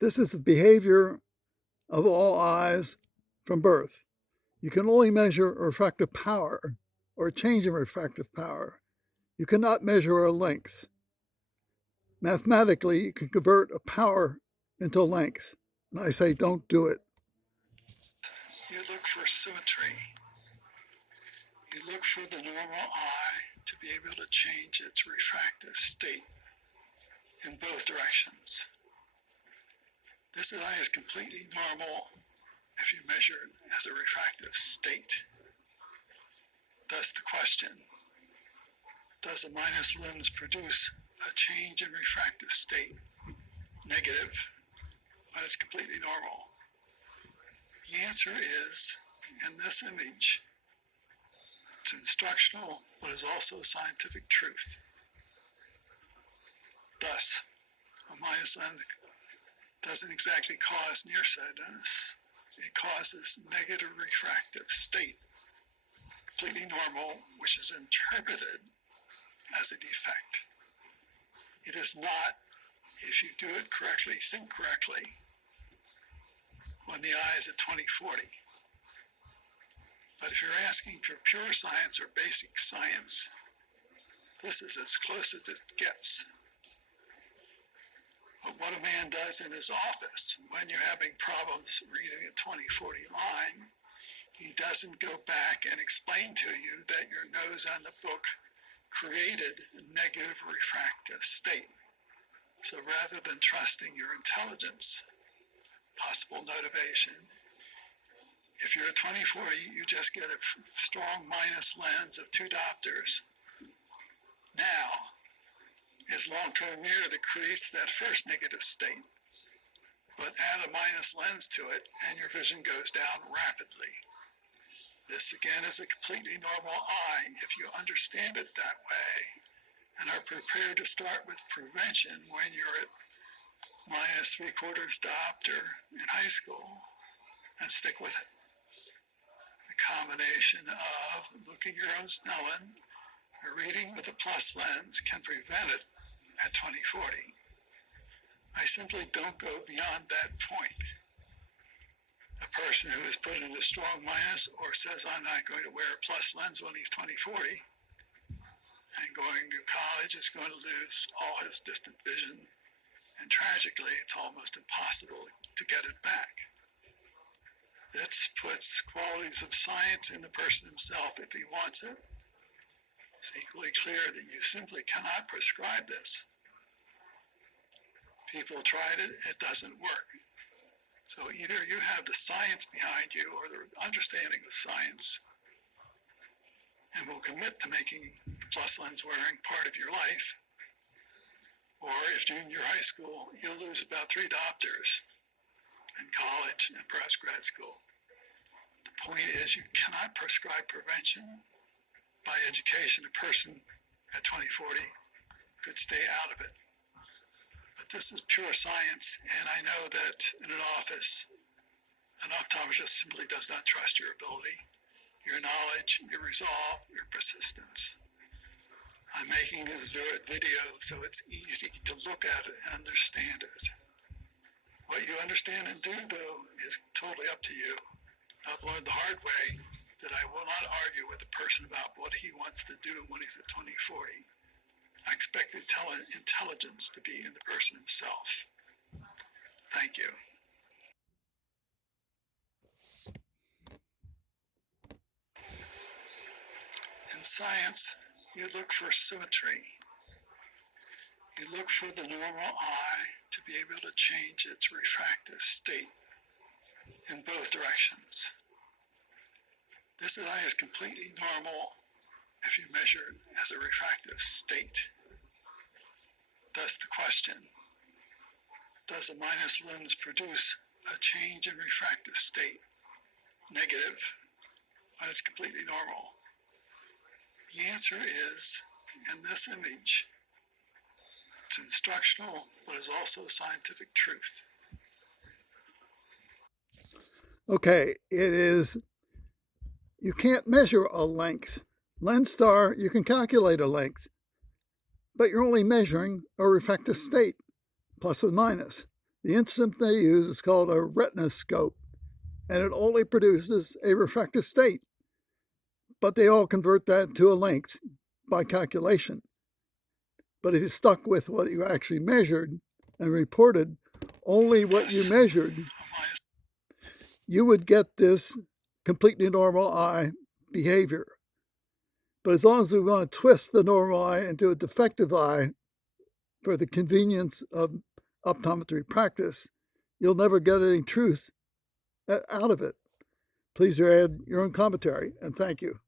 This is the behavior of all eyes from birth. You can only measure refractive power or a change in refractive power. You cannot measure a length. Mathematically, you can convert a power into length. And I say, don't do it. You look for symmetry. You look for the normal eye to be able to change its refractive state in both directions. This eye is completely normal if you measure it as a refractive state. Thus the question, does a minus lens produce a change in refractive state? Negative, but it's completely normal. The answer is, in this image, it's instructional, but is also scientific truth. Thus, a minus lens doesn't exactly cause nearsightedness. It causes negative refractive state, completely normal, which is interpreted as a defect. It is not, if you do it correctly, think correctly, when the eye is at 20/40. But if you're asking for pure science or basic science, this is as close as it gets. But what a man does in his office when you're having problems reading a 20/40 line, he doesn't go back and explain to you that your nose on the book created a negative refractive state. So rather than trusting your intelligence, possible motivation, if you're at 20/40, you just get a strong minus lens of 2 diopters. Now, is long-term mirror that creates that first negative state. But add a minus lens to it and your vision goes down rapidly. This again is a completely normal eye if you understand it that way and are prepared to start with prevention when you're at minus 3/4 diopter in high school and stick with it. The combination of looking your own Snellen or reading with a plus lens can prevent it at 20/40. I simply don't go beyond that point. A person who is put in a strong minus or says I'm not going to wear a plus lens when he's 20/40 and going to college is going to lose all his distant vision, and tragically it's almost impossible to get it back. This puts qualities of science in the person himself if he wants it. It's equally clear that you simply cannot prescribe this. People tried it, it doesn't work. So either you have the science behind you or the understanding of science and will commit to making the plus lens wearing part of your life, or if junior high school, you'll lose about 3 diopters in college and perhaps grad school. The point is you cannot prescribe prevention. By education, a person at 20/40 could stay out of it. But this is pure science, and I know that in an office, an optometrist simply does not trust your ability, your knowledge, your resolve, your persistence. I'm making this video so it's easy to look at it and understand it. What you understand and do, though, is totally up to you. I've learned the hard way that I will not argue with a person about what he wants to do when he's at 20/40. I expect the intelligence to be in the person himself. Thank you. In science, you look for symmetry. You look for the normal eye to be able to change its refractive state in both directions. This eye is completely normal if you measure it as a refractive state. Thus the question, does a minus lens produce a change in refractive state? Negative, but it's completely normal. The answer is, in this image, it's instructional, but is also scientific truth. Okay, it is, you can't measure a length. Lens star, you can calculate a length, but you're only measuring a refractive state, plus and minus. The instrument they use is called a retinoscope, and it only produces a refractive state. But they all convert that to a length by calculation. But if you stuck with what you actually measured and reported only what you measured, you would get this completely normal eye behavior. But as long as we want to twist the normal eye into a defective eye for the convenience of optometry practice, you'll never get any truth out of it. Please add your own commentary, and thank you.